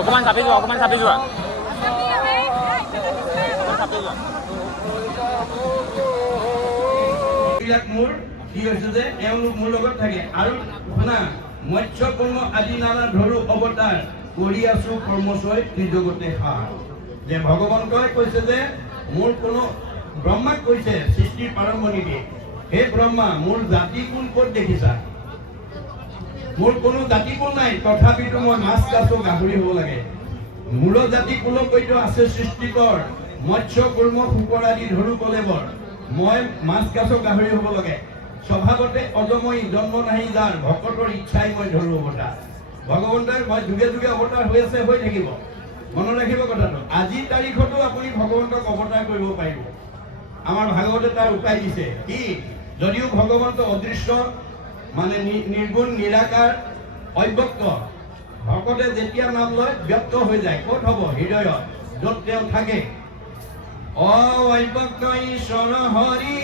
অকমান চাপি যোৱা, অকমান চাপি যোৱা। মোৰ কি হৈছে যে এওঁলোক মোৰ লগত থাকে আৰু শুনা মৎস্য কৰ্ম আদি নানা ধৰো অৱতাৰ কৰি আছো কৰ্মচয় ত্ৰিজগতে সাৰ। যে ভগৱন্তই কৈছে যে মোৰ কোনো ব্ৰহ্মাক কৈছে সৃষ্টিৰ প্ৰাৰম্ভণিকে, হে ব্ৰহ্মা মোৰ জাতি কোন ক'ত দেখিছা? মোৰ কোনো জাতি কোন নাই, তথাপিতো মই মাছ কাছ গাহৰি হ'ব লাগে। মূল জাতি কুলকৈত আছে সৃষ্টিকৰ, মৎস্য কৰ্ম শুকৰ আদি ধৰো কলেবৰ। মই মাছ কাছ গাহৰি হ'ব লাগে। স্বভাৱতে অজময়ী জন্ম নাহি যাৰ, ভকতৰ ইচ্ছাই মই ধৰো অৱতাৰ। ভগৱন্তই মই যুগে যুগে অৱতাৰ হৈ আছে, হৈ থাকিব। মনত ৰাখিব কথাটো। আজিৰ তাৰিখতো আপুনি ভগৱন্তক অৱতাৰ কৰিব পাৰিব। আমাৰ ভাগৱতে তাৰ উপায় দিছে কি, যদিও ভগৱন্ত অদৃশ্য মানে নিৰ্গুণ নিৰাকাৰ অব্যক্ত, ভকতে যেতিয়া নাম লয় ব্যক্ত হৈ যায়। ক'ত হ'ব? হৃদয়ত, য'ত তেওঁ থাকে। অব্যক্ত ঈশ্বৰ হৰি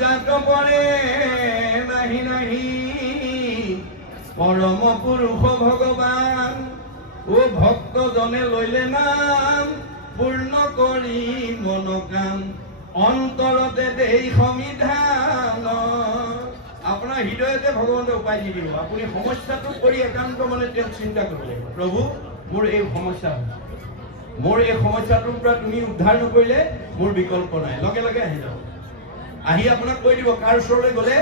জাত পৰে নাহি নাহি, পৰম পুৰুষ ভগৱান ও ভক্তজনে লৈলে নাম, পূৰ্ণ কৰি মনকাম অন্তৰতে দেই সমিধান। আপোনাৰ হৃদয়তে ভগৱন্তে উপায় দি দিব। আপুনি সমস্যাটো কৰি একান্ত মানে তেওঁক চিন্তা কৰিব লাগিব, প্ৰভু মোৰ এই সমস্যা হৈছে, মোৰ এই সমস্যাটোৰ পৰা তুমি উদ্ধাৰ নকৰিলে মোৰ বিকল্প নাই। লগে লগে আহি যাব। আহি আপোনাক কৈ দিব কাৰ ওচৰলৈ গ'লে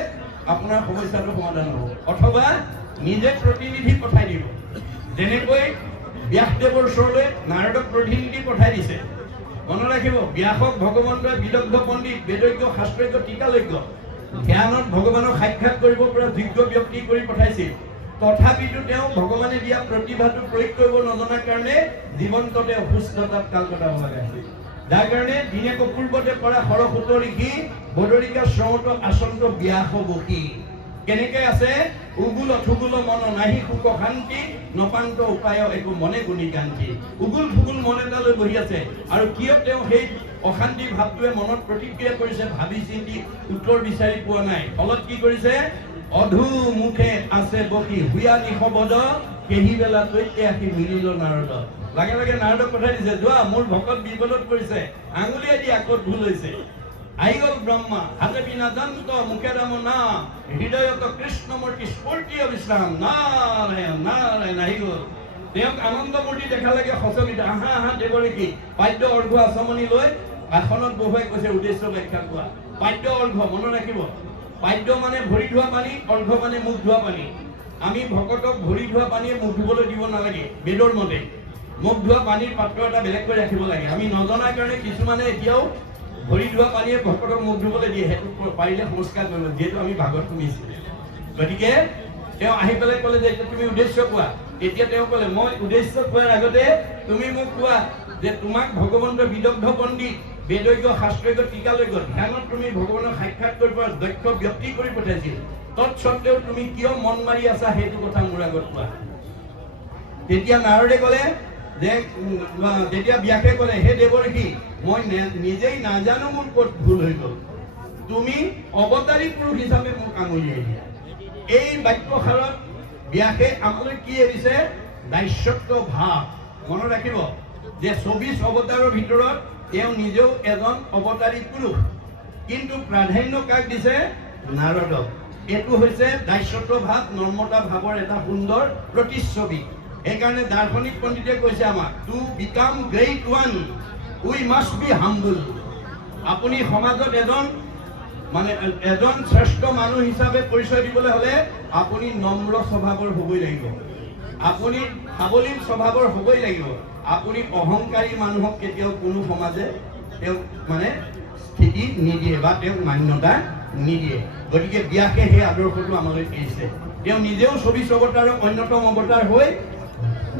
আপোনাৰ সমস্যাটো সমাধান হ'ব, অথবা নিজে প্ৰতিনিধি পঠাই দিব। যেনেকৈ ব্যাসদেৱৰ ওচৰলৈ নাৰদক প্ৰতিনিধি পঠাই দিছে। মনত ৰাখিব, ব্যাসক ভগৱন্তই বিদগ্ধ পণ্ডিত, বেদজ্ঞ শাস্ত্ৰজ্ঞ টিকালজ্ঞ, ধ্যানত ভগৱানক সাক্ষাৎ কৰিব পৰা যোগ্য ব্যক্তি কৰি পঠাইছিল। তথাপিতো তেওঁ ভগৱানে দিয়া প্ৰতিভাটো প্ৰয়োগ কৰিব নজনাৰ কাৰণে জীৱন্ততে অসুস্থতাত কাল কটাব লগা হৈছিল। যাৰ কাৰণে দিনে কপূৰ্বতে পৰা সৰস্বত ঋষি বদৰিকা শ্ৰমত আচন্ত ব্যাস বসী। কেনেকে আছে? উগুল অথুগুল মন নাহি সুখ শান্তি, নপান্ত উপায় একো মনে গুণী কান্তি। উগুল ফুগুল মন এটা লৈ বহি আছে, আৰু কিয় তেওঁ সেই অশান্তি ভাৱটোৱে মনত প্ৰতিক্ৰিয়া কৰিছে ভাবি চিন্তি উত্তৰ বিচাৰি পোৱা নাই। ফলত কি কৰিছে? অধু মুখে আছে বকি হুয়া নিশবদ, কেহি বেলা তৈতে আহি মিলিল নাৰদ। লাগে লাগে নাৰদক পঠাই দিছে, যোৱা মোৰ ভকত বিপদত পৰিছে, আঙুলিয়াই দি আকত ভুল হৈছে। আহি গল ব্ৰহ্মা, হাতে বিনা দন্ত মুখে ৰাম নাম, হৃদয়ত কৃষ্ণমূৰ্তি স্ফূৰ্তি বিশ্ৰাম। নাৰায়ণ নাৰায়ণ আহি গল। তেওঁক আনন্দমূৰ্তি দেখা লাগে সচমিত। আহা আহা দেৱৰীকি। পাদ্য অৰ্ঘ আচমনি লৈ আসনত বহুৱাই কৈছে উদ্দেশ্য ব্যাখ্যা কোৱা। পাদ্য অৰ্ঘ মনত ৰাখিব, পাদ্য মানে ভৰি ধোৱা পানী, অৰ্ঘ মানে মুখ ধোৱা পানী। আমি ভকতক ভৰি ধোৱা পানীয়ে মুখ ধুবলৈ দিব নালাগে। বেদৰ মতে মুখ ধোৱা পানীৰ পাত্ৰ এটা বেলেগকৈ ৰাখিব লাগে। আমি নজনাৰ কাৰণে কিছুমানে এতিয়াও ভৰি ধোৱা পানীয়ে ভকতক মুখ ধুবলৈ দিয়ে। সেইটো পাৰিলে সংস্কাৰ কৰিব, যিহেতু আমি ভাগত শুনিছো। গতিকে তেওঁ আহি পেলাই ক'লে যে তুমি উদ্দেশ্য কোৱা। এতিয়া তেওঁ ক'লে মই উদ্দেশ্য কোৱাৰ আগতে তুমি মোক কোৱা যে তোমাক ভগৱন্ত বিদগ্ধ পণ্ডিত, বেদজ্ঞ শাস্ত্ৰজ্ঞ টিকালজ্ঞ, ধ্যানত তুমি ভগৱানক সাক্ষাৎ কৰিব দক্ষ ব্যক্তি কৰি পঠাইছিল। তৎসত্বেও তুমি কিয় মন মাৰি আছা সেইটো কথা মোৰ আগত কোৱা। তেতিয়া নাৰদে ক'লে যে, তেতিয়া ব্যাসে ক'লে হে দেৱৰ্ষি, মই নিজেই নাজানো মোৰ ক'ত ভুল হৈ গ'ল, তুমি অৱতাৰী পুৰুষ হিচাপে মোক আঙুলিয়াই দিয়া। এই বাক্যশালত ব্যাসে আমালৈ কি এৰিছে? দাস্যত্ব ভাৱ। মনত ৰাখিব যে 24 অৱতাৰৰ ভিতৰত তেওঁ নিজেও এজন অৱতাৰী পুৰুষ, কিন্তু প্ৰাধান্য কাক দিছে? নাৰদক। এইটো হৈছে দাস্যত্ব ভাৱ, নৰ্মতা ভাৱৰ এটা সুন্দৰ প্ৰতিচ্ছবি। সেইকাৰণে দাৰ্শনিক পণ্ডিতে কৈছে আমাক, to become great one we must be humble. আপুনি সমাজত এজন শ্ৰেষ্ঠ মানুহ হিচাপে পৰিচয় দিবলৈ হ'লে আপুনি নম্ৰ স্বভাৱৰ হ'বই লাগিব, আপুনি সাৱলীল স্বভাৱৰ হ'বই লাগিব। আপুনি অহংকাৰী মানুহক কেতিয়াও কোনো সমাজে তেওঁক স্থিতি নিদিয়ে বা তেওঁক মান্যতা নিদিয়ে। গতিকে ব্যাসে সেই আদৰ্শটো আমালৈ এৰিছে। তেওঁ নিজেও 24 অৱতাৰৰ অন্যতম অৱতাৰ হৈ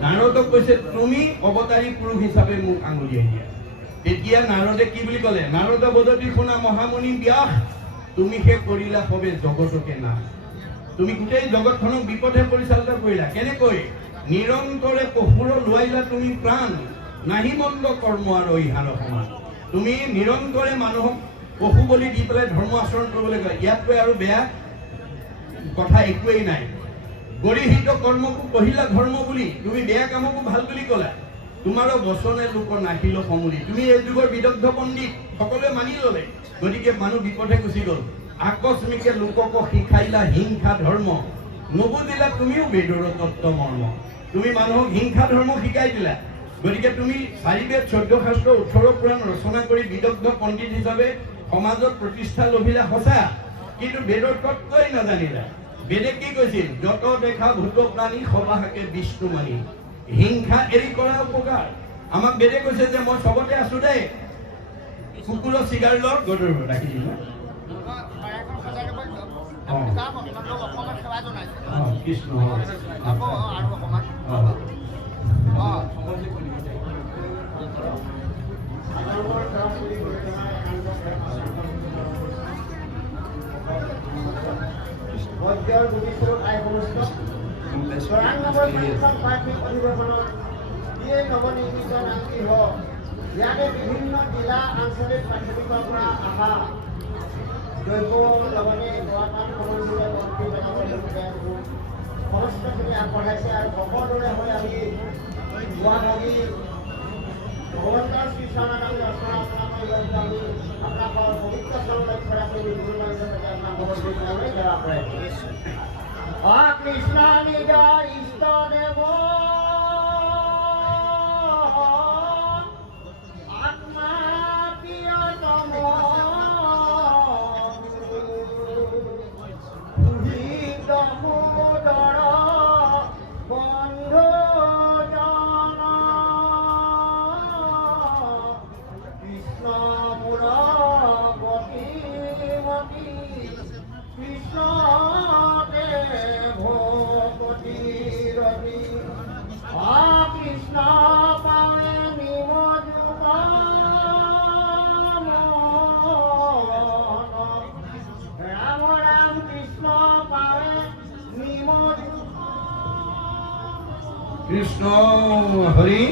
নাৰদক কৈছে তুমি অৱতাৰী পুৰুষ হিচাপে মোক আঙুলিয়াই দিয়া। তেতিয়া নাৰদে কি বুলি ক'লে? নাৰদ বদতি শুনা মহামুনি ব্যাস, তুমি হে কৰিলা সবে জগতকে না। তুমি গোটেই জগতখনক বিপদে পৰিচালিত কৰিলা। কেনেকৈ? নিৰন্তৰে পশুৰ লোৱাইলা তুমি প্ৰাণ, নাহি মন্দ কৰ্ম আৰু ইহান সমান। তুমি নিৰন্তৰে মানুহক পশু বলি দি পেলাই ধৰ্ম আচৰণ কৰিবলৈ কয়। ইয়াতকৈ আৰু বেয়া কথা একোৱেই নাই। গৰিহিত কৰ্মকো কহিলা ধৰ্ম বুলি, তুমি বেয়া কামকো ভাল বুলি ক'লা। তোমাৰো বচনে লোক নাহিল সমূলি। তুমি এই যুগৰ বিদগ্ধ পণ্ডিত, সকলোৱে মানি ল'লে, গতিকে মানুহ বিপথে গুচি গ'ল। আকস্মিকে লোকক শিকাইলা হিংসা ধৰ্ম, নবুজিলা তুমিও বেদৰ তত্ত্ব মৰ্ম। তুমি মানুহক হিংসা ধৰ্ম শিকাই দিলা। গতিকে তুমি 4 বেদ 14 শাস্ত্ৰ 18 পুৰাণ ৰচনা কৰি বিদগ্ধ পণ্ডিত হিচাপে সমাজত প্ৰতিষ্ঠা লভিলা সঁচা, কিন্তু বেদৰ তত্ত্বই নাজানিলা। বেদে কি কৈছিল? যত দেখা ভূত প্ৰাণী সবাহাকে বিষ্ণু মানি, হিংসা এৰি কৰা উপকাৰ। আমাক বেদে কৈছে যে মই চবতে আছো দেই, কুকুৰৰ চিগাৰ লৰ গদৰ ৰাখি দিলা। কৃষ্ণ বিভিন্ন জিলা আঞ্চলিক প্ৰাথমিকৰ পৰা অহা সমস্তখিনি আগবঢ়াইছে আৰু সকলোৰে হৈ আমি ভগৱন্তৰ শ্ৰীচৰণত আমি অৰ্চনা কৰি আমি আপোনালোকৰ পবিত্ৰ চৰণ লক্ষ্য ৰাখি বিভিন্ন আপোনাক ভগৱতলৈ সেৱা কৰে। কৃষ্ণ নিজ ইষ্ট দেৱ আত্মা প্ৰিয়তম দামোদৰ বন্ধু জন কৃষ্ণ মূৰ গতি মতি কৃষ্ণ ভগতি ৰবি কৃষ্ণ পাৱে নিমজ ৰাম ৰাম কৃষ্ণ পাৱে নিমজ। কৃষ্ণ হৰি।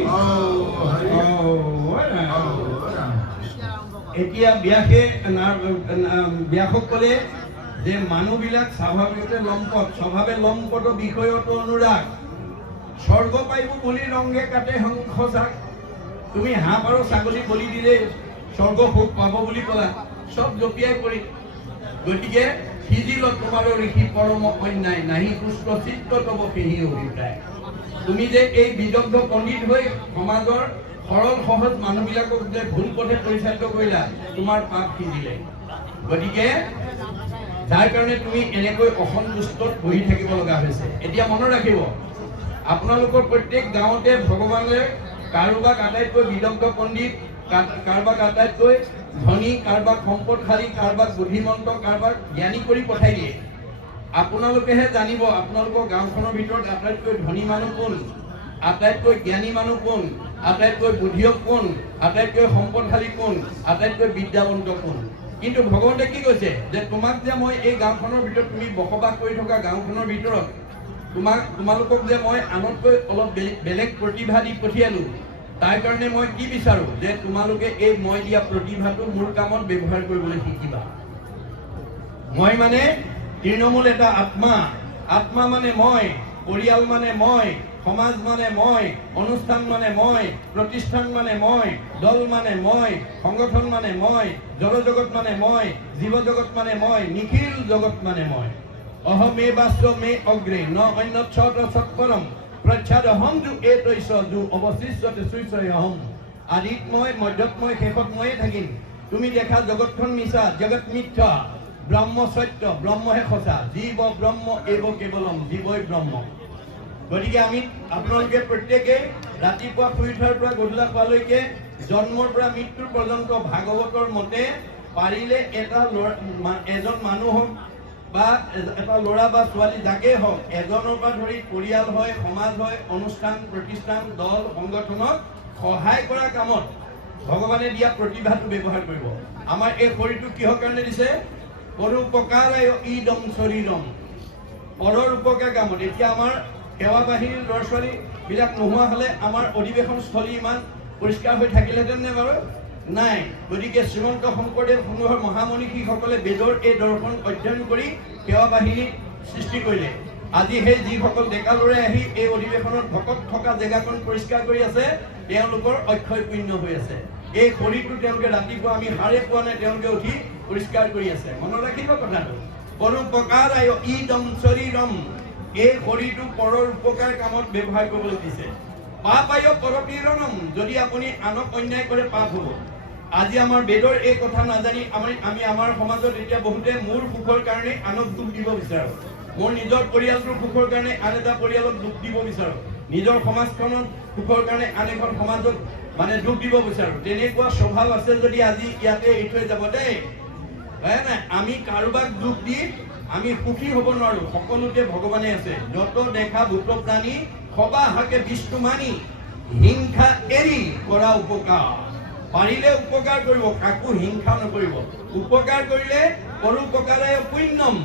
এতিয়া ব্যাসক ক'লে যে মানুহবিলাক স্বাভাৱিকতে লম্পট, স্বভাৱে লম্পট বিষয়তো অনুৰাগ, স্বৰ্গ পাইব বলি ৰংগে কাটে হংসজাক। তুমি হাঁহ আৰু ছাগলী বলি দিলে স্বৰ্গ সুখ পাব বুলি ক'লা, চব জপিয়াই পৰি। গতিকে সিজিল তোমাৰো ঋষি পৰম অন্যায়, নাহি পুষ্ট চিত্ত তব পেহী অভিপ্ৰায়। তুমি যে এই বিদগ্ধ পণ্ডিত হৈ সমাজৰ সৰল সহজ মানুহবিলাকক যে ভুল পথে পৰিচালিত কৰিলা, তোমাৰ পাপ সিজিলে। গতিকে যাৰ কাৰণে তুমি এনেকৈ অসন্তুষ্টত বহি থাকিব লগা হৈছে। এতিয়া মনত ৰাখিব, আপোনালোকৰ প্ৰত্যেক গাঁৱতে ভগৱানে কাৰোবাক আটাইতকৈ বিদগ্ধ পণ্ডিত, কাৰোবাক আটাইতকৈ ধনী, কাৰোবাক সম্পদশালী, কাৰোবাক বুদ্ধিমন্ত, কাৰোবাক জ্ঞানী কৰি পঠাই দিয়ে। আপোনালোকেহে জানিব আপোনালোকৰ গাঁওখনৰ ভিতৰত আটাইতকৈ ধনী মানুহ কোন, আটাইতকৈ জ্ঞানী মানুহ কোন, আটাইতকৈ বুদ্ধিয়ক কোন, আটাইতকৈ সম্পদশালী কোন, আটাইতকৈ বিদ্যাৱন্ত কোন। কিন্তু ভগৱন্তে কি কৈছে যে তোমাক যে মই এই গাঁওখনৰ ভিতৰত, তুমি বসবাস কৰি থকা গাঁওখনৰ ভিতৰত তোমালোকক যে মই আনতকৈ অলপ বেলেগ প্ৰতিভা দি পঠিয়ালো, তাৰ কাৰণে মই কি বিচাৰো যে তোমালোকে এই মই দিয়া প্ৰতিভাটো মোৰ কামত ব্যৱহাৰ কৰিবলৈ শিকিবা। মই মানে তৃণমূল এটা আত্মা, আত্মা মানে মই, পৰিয়াল মানে মই, সমাজ মানে মই, অনুষ্ঠান মানে মই, প্ৰতিষ্ঠান মানে মই, দল মানে মই, সংগঠন মানে মই, জড়জগত মানে মই, জীৱ জগত মানে মই, নিখিল জগত মানে মই। অহমে বাস্য মে অগ্ৰে ন অন্য ছত সৎপৰম প্ৰচ্ছাদ অহম যু এইতৈছ যু অৱশিষ্টতে চৈছয় অহম। আদিত মই, মধ্যত মই, শেষত ময়ে থাকিম। তুমি দেখা জগতখন মিছা, জগত মিথ্যা, ব্ৰহ্ম সত্য, ব্ৰহ্মহে সঁচা, জীৱ ব্ৰহ্ম এব কেৱলম, জীৱই ব্ৰহ্ম। গতিকে আমি আপোনালোকে প্ৰত্যেকে ৰাতিপুৱা শুই উঠাৰ পৰা গধূলা খোৱালৈকে জন্মৰ পৰা মৃত্যুৰ পৰ্যন্ত ভাগৱতৰ মতে পাৰিলে এজন মানুহক বা এটা ল'ৰা বা ছোৱালী যাকেই হওক, এজনৰ পৰা ধৰি পৰিয়াল হয়, সমাজ হয়, অনুষ্ঠান প্ৰতিষ্ঠান, দল সংগঠনক সহায় কৰা কামত ভগৱানে দিয়া প্ৰতিভাটো ব্যৱহাৰ কৰিব। আমাৰ এই শৰীৰটো কিহৰ কাৰণে দিছে? পৰোপকাৰায় ইদম শৰীৰম, পৰৰ উপকাৰ কামত। এতিয়া আমাৰ সেৱা বাহিনীৰ ল'ৰা ছোৱালীবিলাক নোহোৱা হ'লে আমাৰ অধিৱেশনস্থলী ইমান পৰিষ্কাৰ হৈ থাকিলেহেঁতেন নে বাৰু? নাই। গতিকে শ্ৰীমন্ত শংকৰদেৱ সংঘৰ মহামনীষীসকলে বেদৰ এই দৰ্শন অধ্যয়ন কৰি সেৱা বাহিনী সৃষ্টি কৰিলে। আজি সেই যিসকল ডেকা ল'ৰাই আহি এই অধিৱেশনত ভকত থকা জেগাখন পৰিষ্কাৰ কৰি আছে, তেওঁলোকৰ অক্ষয় পুণ্য হৈ আছে। এই শৰীৰটো তেওঁলোকে ৰাতিপুৱা আমি সাৰে পোৱা নাই, তেওঁলোকে উঠি পৰিষ্কাৰ কৰি আছে। মনত ৰাখিব কথাটো। পৰোপকাৰায় ইদম শৰীৰম, এই শৰীৰটো পৰৰ উপকাৰ কামত ব্যৱহাৰ কৰিবলৈ দিছে। পাপায় পৰপীড়নম, যদি আপুনি আনক অন্যায় কৰে পাপ হ'ব। আজি আমাৰ বেদৰ এই কথা নাজানি আমি আমাৰ সমাজত এতিয়া বহুতে মোৰ সুখৰ কাৰণে আনক দুখ দিব বিচাৰোঁ। মোৰ নিজৰ পৰিয়ালটোৰ সুখৰ কাৰণে আন এটা পৰিয়ালক দুখ দিব বিচাৰোঁ। নিজৰ সমাজখনৰ সুখৰ কাৰণে আন এখন সমাজক দুখ দিব বিচাৰোঁ। তেনেকুৱা স্বভাৱ আছে যদি আজি ইয়াতে এৰি থৈ যাব দেই। হয় নাই? আমি কাৰোবাক দুখ দি আমি সুখী হ'ব নোৱাৰোঁ। সকলোতে ভগৱানে আছে। যত দেখা ভূত প্ৰাণী সবাহাকে বিষ্ণু মানি, হিংসা এৰি কৰা উপকাৰ। পাৰিলে উপকাৰ কৰিব, কাকো হিংসা নকৰিব। উপকাৰ কৰিলে পৰোপকাৰায় পুণ্যম,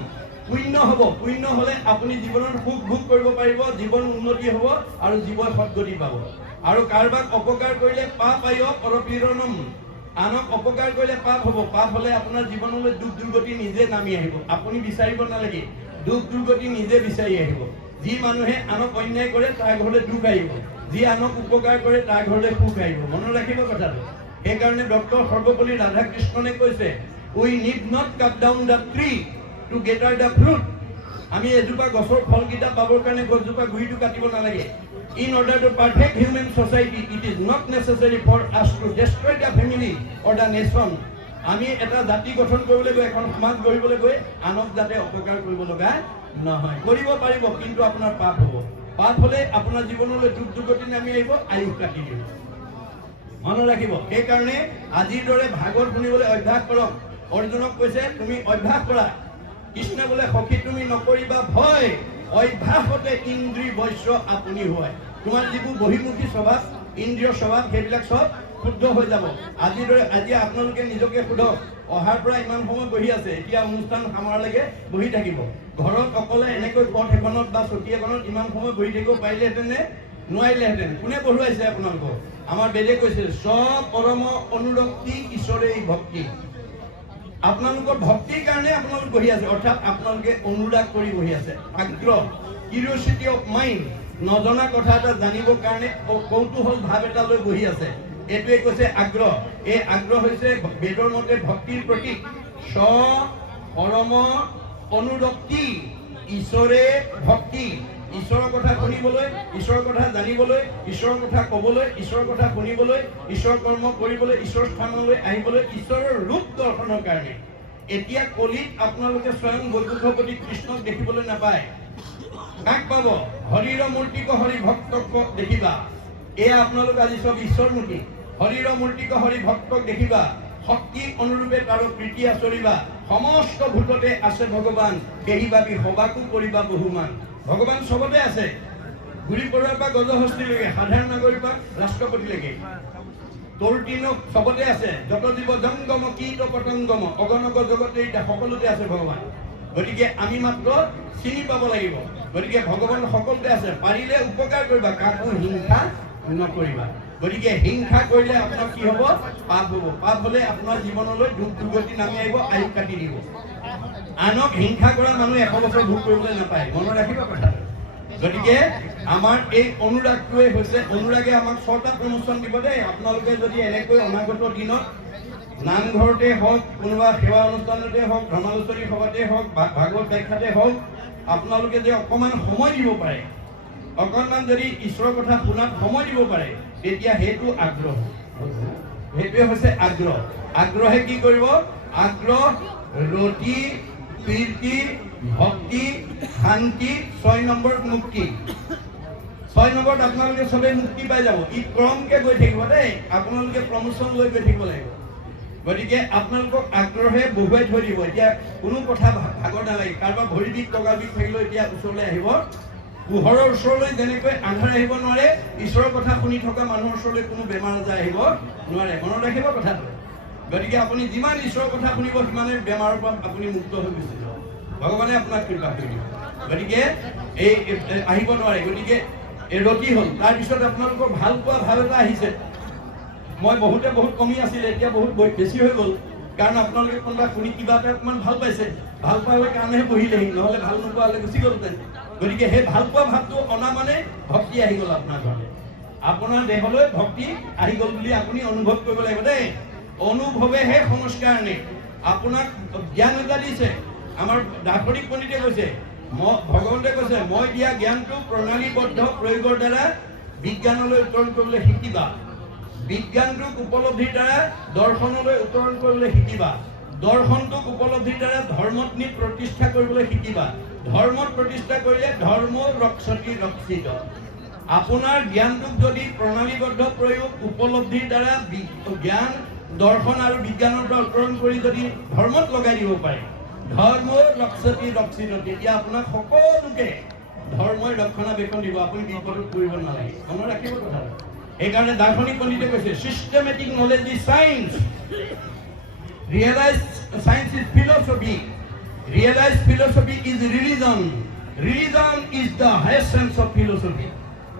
পুণ্য হ'ব। পুণ্য হ'লে আপুনি জীৱনত সুখ ভোগ কৰিব পাৰিব, জীৱন উন্নতি হ'ব আৰু জীৱন সদ্গতি পাব। আৰু কাৰোবাক অপকাৰ কৰিলে পাপায় পৰপীড়নম, আনক অপকাৰ কৰিলে পাপ হ'ব। পাপ হ'লে আপোনাৰ জীৱনলৈ দুখ দুৰ্গতি নিজে নামি আহিব। আপুনি বিচাৰিব নালাগে, দুখ দুৰ্গতি নিজে বিচাৰি আহিব। যি মানুহে আনক অন্যায় কৰে তাৰ ঘৰলৈ দুখ আহিব, যি আনক উপকাৰ কৰে তাৰ ঘৰলৈ সুখ আহিব। মনত ৰাখিব কথাটো। সেইকাৰণে ডক্টৰ সৰ্বপল্লী ৰাধাকৃষ্ণনে কৈছে, we need not cut down the tree to gather the fruit. আমি এজোপা গছৰ ফলকেইটা পাবৰ কাৰণে গছজোপা গুৰিটো কাটিব নালাগে। In order to perfect human society, it is not necessary for us to destroy the family or the nation. আমি এটা জাতি গঠন কৰিবলৈ গৈ, এখন সমাজ গঢ়িবলৈ গৈ আনক যাতে অপকাৰ কৰিব লগা নহয়। কৰিব পাৰিব, কিন্তু আপোনাৰ পাপ হ'ব। পাপ হ'লে আপোনাৰ জীৱনলৈ দুখ দুৰ্গতি নামি আহিব, আয়ুস কাটি দিব। মনত ৰাখিব। সেইকাৰণে আজিৰ দৰে ভাগৱত শুনিবলৈ অভ্যাস কৰক। অৰ্জুনক কৈছে তুমি অভ্যাস কৰা। কৃষ্ণ বোলে সখী তুমি নকৰিবা ভয়, অভ্যাসতে ইন্দ্ৰিয় বৈশ্য আপুনি হয়। তোমাৰ যিবোৰ বহিমুখী স্বভাৱ, ইন্দ্ৰিয় স্বভাৱ, সেইবিলাক চব শুদ্ধ হৈ যাব। আজিৰ দৰে আজি আপোনালোকে নিজকে সোধক, অহাৰ পৰা ইমান সময় বহি আছে, এতিয়া অনুষ্ঠান সামৰালৈকে বহি থাকিব। ঘৰত অকলে এনেকৈ পথ এখনত বা চকী এখনত ইমান সময় বহি থাকিব পাৰিলেহেঁতেন নে নোৱাৰিলেহেঁতেন? কোনে পঢ়ুৱাইছে আপোনালোকক? আমাৰ বেদে কৈছে স্ব পৰম অনুৰক্তি ঈশ্বৰে ভক্তি। আপোনালোকৰ ভক্তিৰ কাৰণে আপোনালোক বহি আছে, অৰ্থাৎ আপোনালোকে অনুৰাগ কৰি বহি আছে। আগ্ৰহ, কিউৰিয়চিটি অফ মাইণ্ড, নজনা কথা এটা জানিবৰ কাৰণে কৌতূহল ভাৱ এটা লৈ বহি আছে। এইটোৱে কৈছে আগ্ৰহ। এই আগ্ৰহ হৈছে বেদৰ মতে ভক্তিৰ প্ৰতীক। স্ব পৰম অনুৰক্তি ঈশ্বৰে ভক্তি। ঈশ্বৰৰ কথা শুনিবলৈ, ঈশ্বৰৰ কথা জানিবলৈ, ঈশ্বৰৰ কথা ক'বলৈ, ঈশ্বৰৰ কথা শুনিবলৈ, ঈশ্বৰৰ কৰ্ম কৰিবলৈ, ঈশ্বৰৰ স্থানলৈ আহিবলৈ, ঈশ্বৰৰ ৰূপ দৰ্শনৰ কাৰণে। এতিয়া কলিত আপোনালোকে স্বয়ং বৈকুণ্ঠপতি কৃষ্ণক দেখিবলৈ নাপায়। কাক পাব? হৰিৰ মূৰ্তিক হৰি ভক্তক দেখিবা। এয়া আপোনালোক আজি চব ঈশ্বৰ মূৰ্তি। হৰিৰ মূৰ্তিক হৰি ভক্তক দেখিবা, শক্তি অনুৰূপে তাৰ প্ৰীতি আচৰিবা। সমস্ত ভূততে আছে ভগৱান, কেহি ভাবি সবাকো কৰিবা বহুমান। ভগৱান চবতে আছে, গুৰি পৰুৱাৰ পৰা গজহস্তিলৈকে, সাধাৰণ নাগৰিকৰ পৰা ৰাষ্ট্ৰপতিলৈকে। তৰুতীৰ্ণ চবতে আছে। যত জীৱ জংগম কীট পতংগম, অগণক জগতে এতিয়া সকলোতে আছে ভগৱান। গতিকে আমি মাত্ৰ চিনি পাব লাগিব। গতিকে ভগৱান সকলোতে আছে। পাৰিলে উপকাৰ কৰিবা, কাকো হিংসা নকৰিবা। গতিকে হিংসা কৰিলে আপোনাৰ কি হ'ব? পাপ হ'ব। পাপ হ'লে আপোনাৰ জীৱনলৈ দুখ দুৰ্গতি নামি আহিব, আয়ুস কাটি দিব। আনক হিংসা কৰা মানুহ 100 বছৰ ভোগ কৰিবলৈ নাপায়। মনত ৰাখিব কথা। গতিকে আমাৰ এই অনুৰাগটোৱে হৈছে, অনুৰাগে আমাক 6টা প্ৰমোচন দিব দেই। আপোনালোকে যদি এনেকৈ অনাগত দিনত নামঘৰতে হওক, কোনোবা সেৱা অনুষ্ঠানতে হওক, ধৰ্মালোচনী সভাতে হওক, ভাগৱত ব্যাখ্যাতে হওক, আপোনালোকে যে অকণমান সময় দিব পাৰে, অকণমান যদি ঈশ্বৰৰ কথা শুনাত সময় দিব পাৰে, তেতিয়া সেইটো আগ্ৰহ। সেইটোৱে হৈছে আগ্ৰহ। আগ্ৰহে কি কৰিব? আগ্ৰহ, ৰতি, প্ৰীতি, ভক্তি, শান্তি, 6 নম্বৰত মুক্তি। 6 নম্বৰত আপোনালোকে চবেই মুক্তি পাই যাব। ই ক্ৰমকে গৈ থাকিব দেই। আপোনালোকে প্ৰমোচন লৈ গৈ থাকিব লাগিব। গতিকে আপোনালোকক আগ্ৰহে বহুৱাই থৈ দিব। এতিয়া কোনো কথা ভাগৰ নালাগে। কাৰোবাৰ ভৰি বিষ, কঁকাল বিষ থাকিলেও এতিয়া ওচৰলৈ আহিব পোহৰৰ ওচৰলৈ যেনেকৈ আন্ধাৰ আহিব নোৱাৰে, ঈশ্বৰৰ কথা শুনি থকা মানুহৰ ওচৰলৈ কোনো বেমাৰ আজাৰ আহিব নোৱাৰে। মনত ৰাখিব কথাটো। গতিকে আপুনি যিমান ঈশ্বৰৰ কথা শুনিব সিমানে বেমাৰৰ পৰা আপুনি মুক্ত হৈ গুচি যাব। ভগৱানে আপোনাক কৃপা কৰিব। গতিকে এই আহিব নোৱাৰে। গতিকে এই ৰতি হ'ল, তাৰপিছত আপোনালোকৰ ভাল পোৱা ভাৱ এটা আহিছে। মই বহুত কমি আছিলে, এতিয়া বহুত বেছি হৈ গ'ল। কাৰণ আপোনালোকে কোনোবা শুনি কিবা এটা অকণমান ভাল পাইছে, ভাল পোৱাৰ কাৰণেহে বহিলেহি, নহ'লে ভাল নোপোৱা হ'লে গুচি গ'লহেঁতেন। গতিকে সেই ভাল পোৱা ভাৱটো অনা মানে ভক্তি আহি গ'ল আপোনাৰ ঘৰলৈ। আপোনাৰ দেহলৈ ভক্তি আহি গ'ল বুলি আপুনি অনুভৱ কৰিব লাগিব দেই। অনুভৱেহে সংস্কাৰ আনে। আপোনাক জ্ঞান এটা দিছে। আমাৰ দাৰ্শনিক পণ্ডিতে কৈছে, ভগৱন্তে কৈছে, মই দিয়া জ্ঞানটো প্ৰণালীবদ্ধ প্ৰয়োগৰ দ্বাৰা বিজ্ঞানলৈ উত্তৰণ কৰিবলৈ শিকিবা। বিজ্ঞানটোক উপলব্ধিৰ দ্বাৰা দৰ্শনলৈ উত্তৰণ কৰিবলৈ শিকিবা। দৰ্শনটোক উপলব্ধিৰ দ্বাৰা ধৰ্মত নি প্ৰতিষ্ঠা কৰিবলৈ শিকিবা। ধৰ্মত প্ৰতিষ্ঠা কৰিলে ধৰ্ম ৰক্ষতি ৰক্ষিত। আপোনাৰ জ্ঞানটোক যদি প্ৰণালীবদ্ধ প্ৰয়োগ উপলব্ধিৰ দ্বাৰা জ্ঞান দৰ্শন আৰু বিজ্ঞানৰ পৰা উত্তৰণ কৰি যদি ধৰ্মত লগাই দিব পাৰে, ধৰ্ম ৰক্ষতি ৰক্ষিত, তেতিয়া আপোনাক সকলোকে ধৰ্মই ৰক্ষণাবেক্ষণ দিব। আপুনি বিপদত পৰিব নালাগে। মনত ৰাখিব কথাটো। সেইকাৰণে দাৰ্শনিক পণ্ডিতে কৈছে, systematic knowledge is science, realize science is philosophy, realize philosophy is religion, religion is the highest sense of philosophy.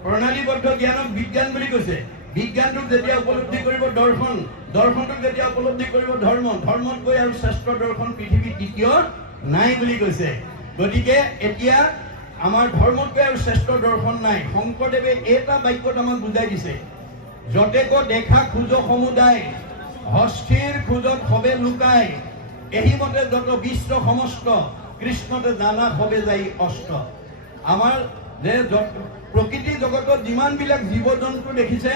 প্ৰণালীবদ্ধ জ্ঞানক বিজ্ঞান বুলি কৈছে। বিজ্ঞানটোক যেতিয়া উপলব্ধি কৰিব দৰ্শন, দৰ্শনটোক যেতিয়া উপলব্ধি কৰিব ধৰ্ম, ধৰ্মতকৈ আৰু শ্ৰেষ্ঠ দৰ্শন পৃথিৱীত দ্বিতীয় নাই বুলি কৈছে। গতিকে এতিয়া আমাৰ ধৰ্মতকৈ আৰু শ্ৰেষ্ঠ দৰ্শন নাই। শংকৰদেৱে এটা বাক্যত আমাক বুজাই দিছে, যতেক দেখা খোজ সমুদায়, হস্থিৰ খোজত সবে লুকাই, এহিমতে যত বিশ্ব সমস্ত, কৃষ্ণতে জানা সবে যাই অষ্ট। আমাৰ যে প্ৰকৃতি জগতত যিমানবিলাক জীৱ জন্তু দেখিছে,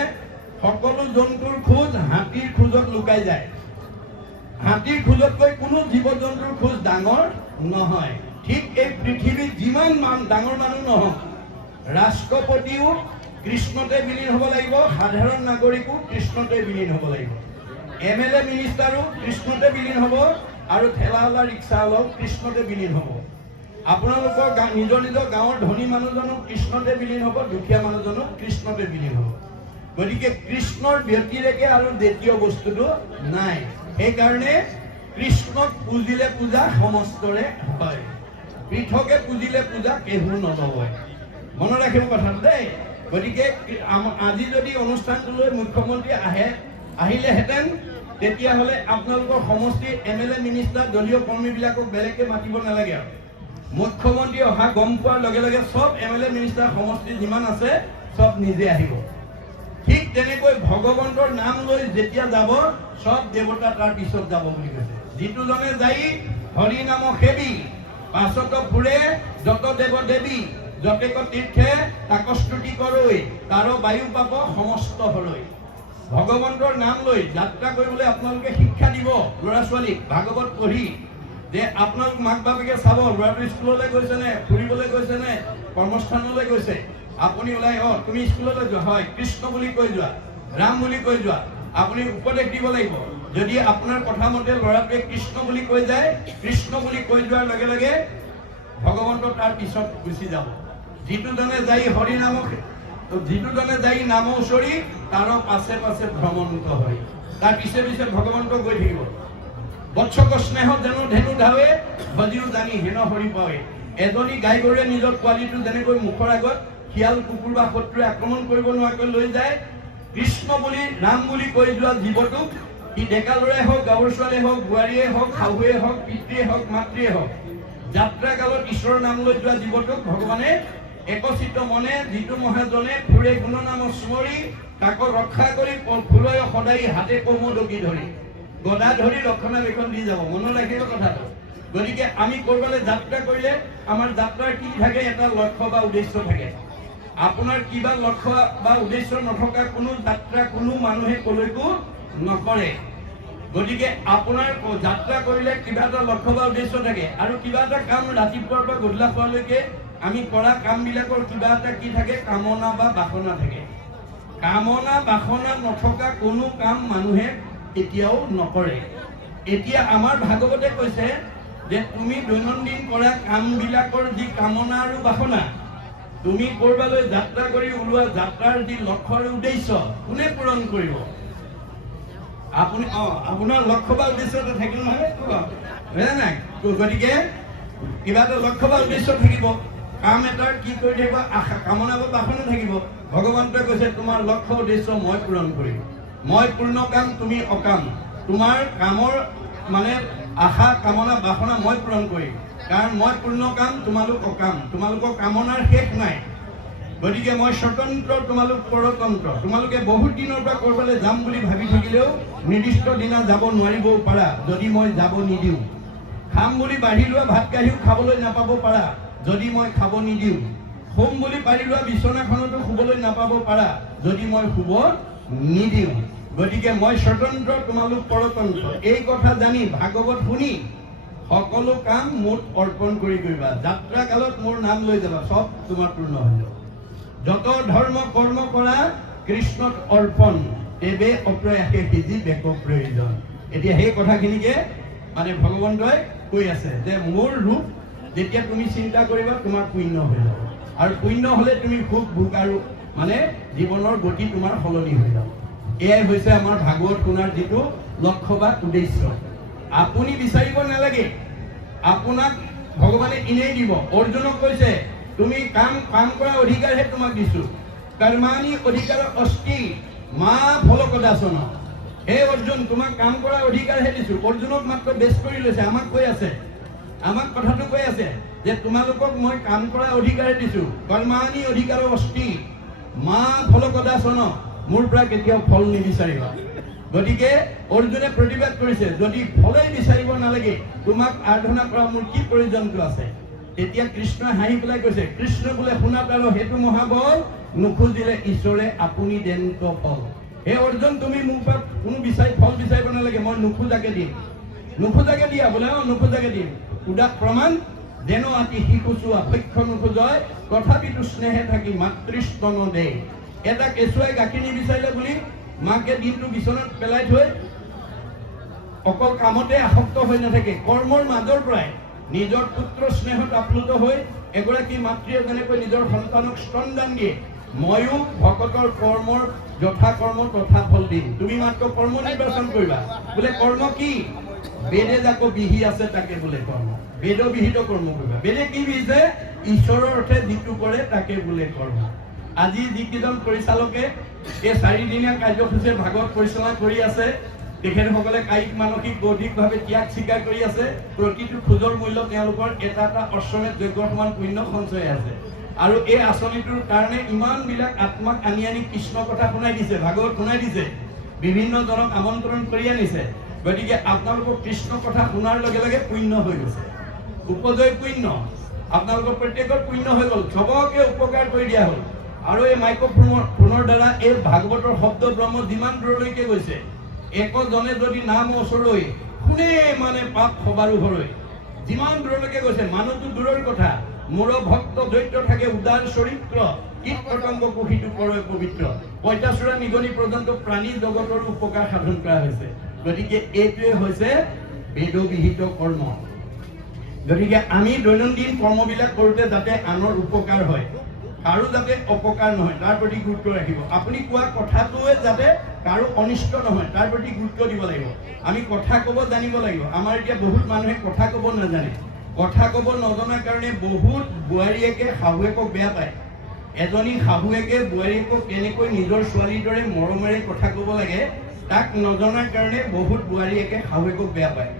সকলো জন্তুৰ খোজ হাতীৰ খোজত লুকাই যায়। হাতীৰ খোজতকৈ কোনো জীৱ জন্তুৰ খোজ ডাঙৰ নহয়। ঠিক এই পৃথিৱীত যিমান ডাঙৰ মানুহ নহওক, ৰাষ্ট্ৰপতিও কৃষ্ণতে বিলীন হ'ব লাগিব, সাধাৰণ নাগৰিকো কৃষ্ণতে বিলীন হ'ব লাগিব, MLA মিনিষ্টাৰো কৃষ্ণতে বিলীন হ'ব, আৰু ঠেলাৱালা ৰিক্সাৱালাও কৃষ্ণতে বিলীন হ'ব। আপোনালোকৰ নিজৰ নিজৰ গাঁৱৰ ধনী মানুহজনো কৃষ্ণতে বিলীন হ'ব, দুখীয়া মানুহজনো কৃষ্ণতে বিলীন হ'ব। গতিকে কৃষ্ণৰ ব্যতিৰেকে আৰু দ্বিতীয় বস্তুটো নাই। সেইকাৰণে কৃষ্ণক পুজিলে পূজা সমস্তৰে হয়, পৃথকে পুজিলে পূজা কেহু নলয়। মনত ৰাখিব কথাটো দেই। গতিকে আজি যদি অনুষ্ঠানটোলৈ মুখ্যমন্ত্ৰী আহিলেহেঁতেন, তেতিয়াহ'লে আপোনালোকৰ সমষ্টিৰ MLA মিনিষ্টাৰ দলীয় কৰ্মীবিলাকক বেলেগকৈ মাতিব নালাগে। আৰু মুখ্যমন্ত্ৰী অহা গম পোৱাৰ লগে লগে চব MLA মিনিষ্টাৰ সমষ্টি যিমান আছে চব নিজে আহিব। ঠিক তেনেকৈ ভগৱন্তৰ নাম লৈ যেতিয়া যাব, চব দেৱতা তাৰ পিছত যাব বুলি কৈছে। যিটোজনে যাই হৰি নাম সেবি, পাছত ফুৰে যত দেৱ দেৱী, যতেক তীৰ্থে তাক স্তুতি কৰৈ, তাৰ বায়ু পাব সমস্ত হৰৈ। ভগৱন্তৰ নাম লৈ যাত্ৰা কৰিবলৈ আপোনালোকে শিক্ষা দিব ল'ৰা ছোৱালীক ভাগৱত পঢ়ি, যে আপোনালোক মাক বাপেকে চাব, ল'ৰাটো স্কুললৈ গৈছে নে, ফুৰিবলৈ গৈছে নে, কৰ্মস্থানলৈ গৈছে। আপুনি ওলাই তুমি স্কুললৈ যোৱা, হয় কৃষ্ণ বুলি কৈ যোৱা, ৰাম বুলি কৈ যোৱা। আপুনি উপদেশ দিব লাগিব। যদি আপোনাৰ কথা মতে ল'ৰাটোৱে কৃষ্ণ বুলি কৈ যায়, কৃষ্ণ বুলি কৈ যোৱাৰ লগে লগে ভগৱন্ত তাৰ পিছত গুচি যাব। যিটোজনে যাই হৰি নামক, যিটোজনে যাই নাম ওচৰি, তাৰ পাছে পাছে ভ্ৰমন্ত হয়, তাৰ পিছে পিছে ভগৱন্ত গৈ থাকিব। বৎসক স্নেহ যেনো ধেনু ধাৱে, ভজিও জানি হেন হৰি পাৱে। এজনী গাই গৰুৱে নিজৰ পোৱালিটো যেনেকৈ মুখৰ আগত শিয়াল কুকুৰ বা শত্ৰুৱে আক্ৰমণ কৰিব নোৱাৰাকৈ লৈ যায়, কৃষ্ণ বুলি ৰাম বুলি কৈ যোৱা জীৱটোক, সি ডেকা ল'ৰাই হওক, গাভৰু ছোৱালীয়ে হওক, বোৱাৰীয়ে হওক, শাহুৱে হওক, পিতৃয়ে হওক, মাতৃয়ে হওক, যাত্ৰা কালত ঈশ্বৰৰ নাম লৈ যোৱা জীৱটোক ভগৱানে একচিত মনে, যিটো মহাজনে ফুৰে গুণ নাম স্মৰি, তাক ৰক্ষা কৰি ফুৰয় সদায় হাতে কৌমদকি ধৰি, গদা ধৰি ৰক্ষণাবেক্ষণ দি যাব। মনত ৰাখিব কথাটো। গতিকে আমি ক'ৰবালৈ যাত্ৰা কৰিলে আমাৰ যাত্ৰাৰ কি থাকে, এটা লক্ষ্য বা উদ্দেশ্য থাকে। আপোনাৰ কিবা লক্ষ্য বা উদ্দেশ্য নথকা কোনো যাত্ৰা কোনো মানুহে কলৈকো নকৰে। গতিকে আপোনাৰ যাত্ৰা কৰিলে কিবা এটা লক্ষ্য বা উদ্দেশ্য থাকে, আৰু কিবা এটা কাম ৰাতিপুৱাৰ পৰা গধূলা হোৱালৈকে আমি কৰা কামবিলাকৰ কিবা এটা কি থাকে, কামনা বা বাসনা থাকে। কামনা বাসনা নথকা কোনো কাম মানুহে এতিয়াও নকৰে। এতিয়া আমাৰ ভাগৱতে কৈছে যে তুমি দৈনন্দিন কৰা কামবিলাকৰ যি কামনা আৰু বাসনা, তুমি কৰবালৈ যাত্ৰা কৰি ওলোৱা যাত্ৰাৰ যি লক্ষ্য আৰু উদ্দেশ্য কোনে পূৰণ কৰিব? আপুনি আপোনাৰ লক্ষ্য বা উদ্দেশ্য এটা থাকিল নহয়, হয় নাই? গতিকে কিবা এটা লক্ষ্য বা উদ্দেশ্য থাকিব, কাম এটাৰ কি কৰি থাকিব, আশা কামনা বা বাসনা থাকিব। ভগৱন্তই কৈছে তোমাৰ লক্ষ্য উদ্দেশ্য মই পূৰণ কৰিম, মই পূৰ্ণ কাম তুমি অকাম। তোমাৰ কামৰ মানে আশা কামনা বাসনা মই পূৰণ কৰিম, কাৰণ মই পূৰ্ণ কাম তোমালোক অকাম। তোমালোকৰ কামনাৰ শেষ নাই, গতিকে মই স্বতন্ত্ৰ তোমালোক পৰতন্ত্ৰ। তোমালোকে বহুত দিনৰ পৰা ক'ৰবালৈ যাম বুলি ভাবি থাকিলেও নিৰ্দিষ্ট দিনা যাব নোৱাৰিবও পাৰা যদি মই যাব নিদিওঁ। খাম বুলি বাঢ়ি লোৱা ভাত কাঢ়িও খাবলৈ নাপাব পাৰা যদি মই খাব নিদিওঁ। শুম বুলি পাৰি লোৱা বিচনাখনতো শুবলৈ নাপাব পাৰা যদি মই শুব নিদিওঁ। গতিকে মই স্বতন্ত্ৰ তোমালোক পৰতন্ত্ৰ। এই কথা জানি ভাগৱত শুনি সকলো কাম মোৰ অৰ্পণ কৰি কৰিবা। যাত্ৰা কালত মোৰ নাম লৈ যাবা, চব তোমাৰ পূৰ্ণ হৈ যাব। যত ধৰ্ম কৰ্ম কৰা কৃষ্ণত অৰ্পণ, তেবে অপ্ৰয়াসে সিজি বেক প্ৰয়োজন। এতিয়া সেই কথাখিনিকে মানে ভগৱন্তই কৈ আছে যে মোৰ ৰূপ যেতিয়া তুমি চিন্তা কৰিবা তোমাৰ পুণ্য হৈ যাব, আৰু পুণ্য হলে তুমি সুখ ভোগ আৰু মানে জীৱনৰ গতি তোমাৰ সলনি হৈ যাব। এয়াই হৈছে আমাৰ ভাগৱত শুনাৰ যিটো লক্ষ্য বা উদ্দেশ্য। আপুনি বিচাৰিব নালাগে, আপোনাক ভগৱানে এনেই দিব। অৰ্জুনক কৈছে তুমি কাম কৰা অধিকাৰহে তোমাক দিছো, কৰ্মাণি অধিকাৰ অস্তি মা ফলকদাসন। হে অৰ্জুন, তোমাক কাম কৰা অধিকাৰহে দিছো। অৰ্জুনক মাত্ৰ বেছ কৰি লৈছে, আমাক কৈ আছে, আমাক কথাটো কৈ আছে যে তোমালোকক মই কাম কৰা অধিকাৰ দিছো, কৰ্মাণি অধিকাৰ অস্তি মা ফলকদাসন, মোৰ পৰা কেতিয়াও ফল নিবিচাৰিবা। গতিকে অৰ্জুনে প্ৰতিবাদ কৰিছে, যদি ফলেই বিচাৰিব নালাগে তোমাক আৰাধনা কৰা মোৰ কি প্ৰয়োজনটো আছে? তেতিয়া কৃষ্ণই হাঁহি পেলাই কৈছে, কৃষ্ণ বোলে শুনাত আৰু সেইটো মহাবল, নুখুজিলে ঈশ্বৰে আপুনি দেন্ত ফল। হে অৰ্জুন, তুমি মোৰ পৰা কোনো ফল বিচাৰিব নালাগে, মই নুখোজাকে দিম। নুখোজাকে দিয়া বোলে, নুখোজাকে দিম। উদাত প্ৰমাণ যেন আতি শিশুচোৱা ভক্ষ নোখোজয়, তথাপিতো স্নেহে থাকি মাতৃস্তন দে। এটা কেঁচুৱাই গাখীৰ নিবিচাৰিলে বুলি মাকে দিনটো বিচনাত পেলাই থৈ অকল কামতে আসক্ত হৈ নাথাকে, কৰ্মৰ মাজৰ পৰাই নিজৰ পুত্ৰ স্নেহত আপ্লুত হৈ এগৰাকী মাতৃয়ে যেনেকৈ নিজৰ সন্তানক স্তনদান দিয়ে, ময়ো ভকতৰ কৰ্মৰ যথা কৰ্ম তথা ফল দিম। তুমি মাত্ৰ কৰ্ম নিৰ্বাচন কৰিবা। বোলে কৰ্ম কি? বেদে যাক বিহি আছে তাকে বোলে কৰ্ম। বেদ বিহিত কৰ্ম কৰিবা। বেদে কি বিহিছে? ঈশ্বৰৰ অৰ্থে যিটো কৰে তাকে বোলে কৰ্ম। আজি যিকেইজন পৰিচালকে এই 4 দিনীয়া কাৰ্যসূচীৰ ভাগত পৰিচালনা কৰি আছে, তেখেতসকলে কায়িক মানসিক বৌদ্ধিকভাৱে ত্যাগ স্বীকাৰ কৰি আছে। প্ৰতিটো খোজৰ মূল্য তেওঁলোকৰ এটা এটা অশ্বমেধ যজ্ঞৰ সমান পুণ্য সঞ্চয় আছে। আৰু এই আঁচনিটোৰ কাৰণে ইমানবিলাক আত্মাক আনি কৃষ্ণ কথা শুনাই দিছে, ভাগৱত শুনাই দিছে, বিভিন্ন জনক আমন্ত্ৰণ কৰি আনিছে। গতিকে আপোনালোকৰ কৃষ্ণ কথা শুনাৰ লগে লগে পুণ্য হৈ গৈছে, উপজয় পুণ্য। আপোনালোকৰ প্ৰত্যেকৰ পুণ্য হৈ গ'ল, চবকে উপকাৰ কৰি দিয়া হ'ল। আৰু এই মাইক্ৰফোনৰ দ্বাৰা এই ভাগৱতৰ শব্দ ব্ৰহ্ম যিমান দূৰলৈকে গৈছে, একজনে যদি নাম ওচৰলৈ শুনে মানে পাপ সবাৰো হৰৈ। যিমান দূৰলৈকে গৈছে, মানুহটো দূৰৰ কথা, মোৰ ভক্ত দৈত্য থাকে উদাৰ চৰিত্ৰ, কীট পতংগ কুশিটো কৰে পবিত্ৰ। পঁইতাচোৰা নিগনি পৰ্যন্ত প্ৰাণী জগতৰ উপকাৰ সাধন কৰা হৈছে। গতিকে এইটোৱে হৈছে বেদবিহিত কৰ্ম। গতিকে আমি দৈনন্দিন কৰ্মবিলাক কৰোঁতে যাতে আনৰ উপকাৰ হয়, কাৰো যাতে অপকাৰ নহয়, তাৰ প্ৰতি গুৰুত্ব ৰাখিব। আপুনি কোৱা কথাটোৱে যাতে কাৰো অনিষ্ট নহয়, তাৰ প্ৰতি গুৰুত্ব দিব লাগিব। আমি কথা ক'ব জানিব লাগিব। আমাৰ এতিয়া বহুত মানুহে কথা ক'ব নাজানে। কথা ক'ব নজনাৰ কাৰণে বহুত বোৱাৰীয়েকে শাহুৱেকক বেয়া পায়। এজনী শাহুৱেকে বোৱাৰীয়েকক কেনেকৈ নিজৰ ছোৱালীৰ দৰে মৰমেৰে কথা ক'ব লাগে তাক নজনাৰ কাৰণে বহুত বোৱাৰীয়েকে শাহুৱেকক বেয়া পায়।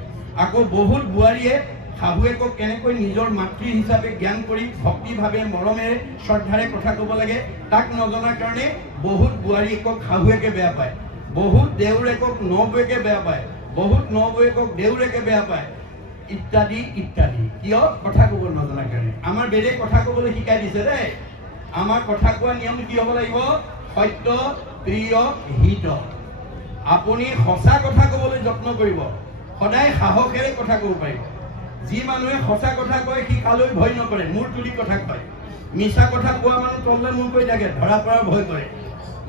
আকৌ বহুত বোৱাৰীয়ে শাহুৱেকক কেনেকৈ নিজৰ মাতৃ হিচাপে জ্ঞান কৰি ভক্তিভাৱে মৰমেৰে শ্ৰদ্ধাৰে কথা ক'ব লাগে তাক নজনাৰ কাৰণে বহুত বোৱাৰীয়েকক শাহুৱেকে বেয়া পায়। বহুত দেউৰেকক নবৌয়েকে বেয়া পায়, বহুত নবৌয়েকক দেউৰেকে বেয়া পায়, ইত্যাদি ইত্যাদি। কিয়? কথা ক'ব নজনাৰ কাৰণে। আমাৰ বেদে কথা ক'বলৈ শিকাই দিছে দেই। আমাৰ কথা কোৱা নিয়ম কি হ'ব লাগিব? সত্য, প্ৰিয়, হিত। আপুনি সঁচা কথা ক'বলৈ যত্ন কৰিব, সদায় সাহসেৰে কথা ক'ব পাৰিব। যি মানুহে সঁচা কথা কয় সি কালৈ ভয় নকৰে, মূৰ তুলি কথা কয়। মিছা কথা কোৱা মানুহ তললে মূৰ কৰি থাকে, ধৰা পৰাৰ ভয় কৰে।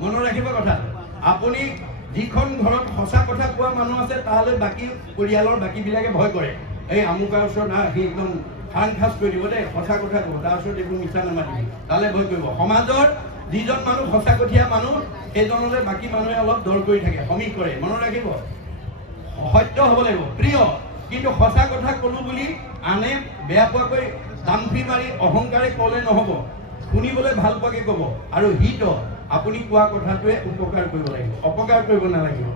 মনত ৰাখিব কথা। আপুনি যিখন ঘৰত সঁচা কথা কোৱা মানুহ আছে তালৈ বাকী পৰিয়ালৰ বাকীবিলাকে ভয় কৰে। এই আমুকাৰ ওচৰত সি একদম ফাং খাজ কৰি দিব দেই, সঁচা কথা ক'ব, তাৰপিছত এইবোৰ মিছা নামাতিব, তালে ভয় কৰিব। সমাজৰ যিজন মানুহ সঁচা কঠীয়া মানুহ সেইজনলৈ বাকী মানুহে অলপ দৰ কৰি থাকে, সমীহ কৰে। মনত ৰাখিব, সত্য হ'ব লাগিব, প্ৰিয়, কিন্তু সঁচা কথা ক'লো বুলি আনে বেয়া পোৱাকৈ দাম্ফি মাৰি অহংকাৰে ক'লে নহ'ব, শুনিবলৈ ভাল পোৱাকৈ ক'ব। আৰু হিত আপুনি কোৱা কথাটোৱে উপকাৰ কৰিব লাগিব, অপকাৰ কৰিব নালাগিব।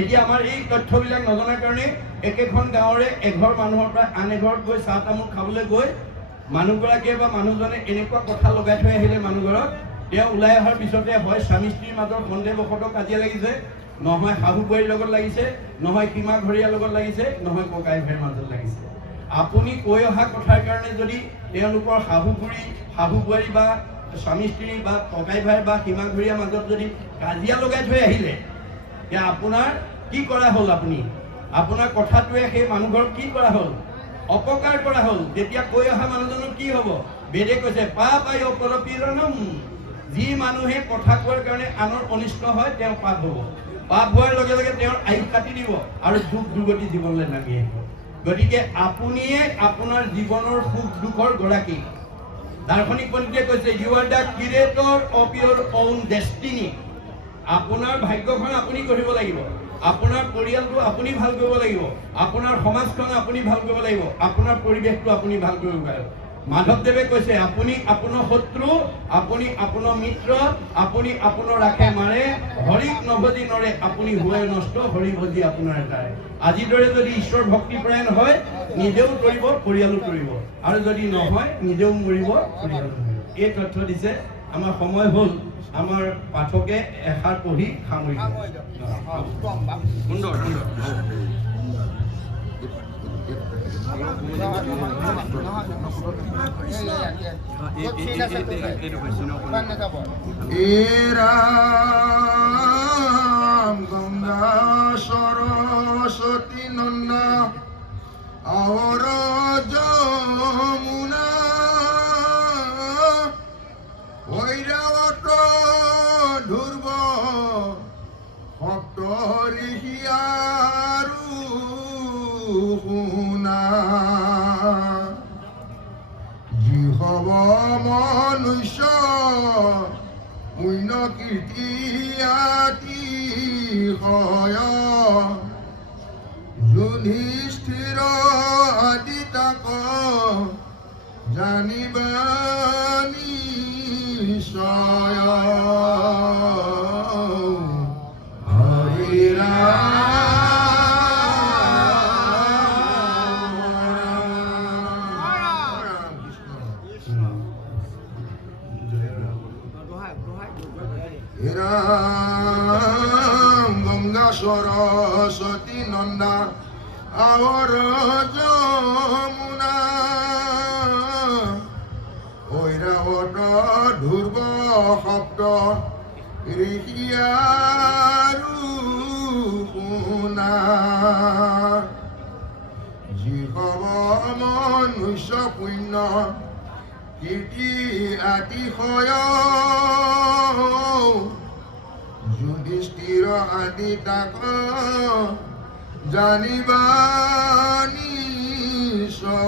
এতিয়া আমাৰ এই তথ্যবিলাক নজনাৰ কাৰণে একেখন গাঁৱৰে এঘৰ মানুহৰ পৰা আন এঘৰত গৈ চাহ তামোল খাবলৈ গৈ মানুহগৰাকীয়ে বা মানুহজনে এনেকুৱা কথা লগাই থৈ আহিলে মানুহঘৰত, তেওঁ ওলাই অহাৰ পিছতে হয় স্বামী স্ত্ৰীৰ মাজত সন্দেহবশতঃ কাজিয়া লাগিছে, নহয় শাহু বোৱাৰীৰ লগত লাগিছে, নহয় সীমা ঘৰীয়াৰ লগত লাগিছে, নহয় ককাই ভাইৰ মাজত লাগিছে। আপুনি কৈ অহা কথাৰ কাৰণে যদি তেওঁলোকৰ শাহু বোৱাৰী বা স্বামী স্ত্ৰী বা ককাই ভাই বা সীমা ঘৰীয়াৰ মাজত যদি কাজিয়া লগাই থৈ আহিলে, এতিয়া আপোনাৰ কি কৰা হ'ল? আপোনাৰ কথাটোৱে সেই মানুহঘৰক কি কৰা হ'ল? অপকাৰ কৰা হ'ল। তেতিয়া কৈ অহা মানুহজনৰ কি হ'ব? বেদে কৈছে পাপায় অপৰপীড়নম, যি মানুহে কথা কোৱাৰ কাৰণে আনৰ অনিষ্ট হয় তেওঁ পাপ হ'ব। পাপ হোৱাৰ লগে লগে তেওঁৰ আয়ুস কাটি দিব আৰু দুখ দুৰ্গতি জীৱনলৈ নামি আহিব। গতিকে আপুনিয়ে আপোনাৰ জীৱনৰ সুখ দুখৰ গৰাকী। দাৰ্শনিক পণ্ডিতে কৈছে you are the creator of your own destiny. আপোনাৰ ভাগ্যখন আপুনি গঢ়িব লাগিব, আপোনাৰ পৰিয়ালটো আপুনি ভাল কৰিব লাগিব, আপোনাৰ সমাজখন আপুনি ভাল কৰিব লাগিব, আপোনাৰ পৰিৱেশটো আপুনি ভাল কৰিব লাগিব। মাধৱদেৱে কৈছে আপুনি আপোনাৰ শত্ৰু, আপুনি আপোনাৰ মিত্ৰ, আপুনি আপোনাৰ ৰাখে মাৰে, হৰিক নভজি নৰে, আপুনি হুৱাই নষ্ট, হৰি ভজি আপোনাৰ এটাই। আজিৰ দৰে যদি ঈশ্বৰ ভক্তিপৰায়ণ হয়, নিজেও তৰিব, পৰিয়ালো তৰিব, আৰু যদি নহয় নিজেও মৰিব, পৰিয়ালো মৰিব। এই তথ্য দিছে। আমাৰ সময় হ'ল, আমাৰ পাঠকে এষাৰ পঢ়ি সামৰি সুন্দৰ সুন্দৰ। ৰাম গঙ্গা সৰস্বতী নন্দা আৰ যমুনা ঐৰাবত ধ্ৰুব ভক্ত ঋষিয়াৰু শুনা যিহব মনুষ্য পুণ্য কীৰ্তি আতিশয় যুধিষ্ঠিৰ আদি তাক জানিবা নিশ্চয়। হৰি ৰাম গঙ্গা সৰস্বতী নন্দা আৰ যমুনা ঐৰাবত ধ্ৰুব শব্দ ঋষিয়াৰু শুনা যিহব মনুষ্য পুণ্য কীৰ্তি আতিশয় যুধিষ্ঠিৰ আদি তাক জানিবা নিশ্চয়।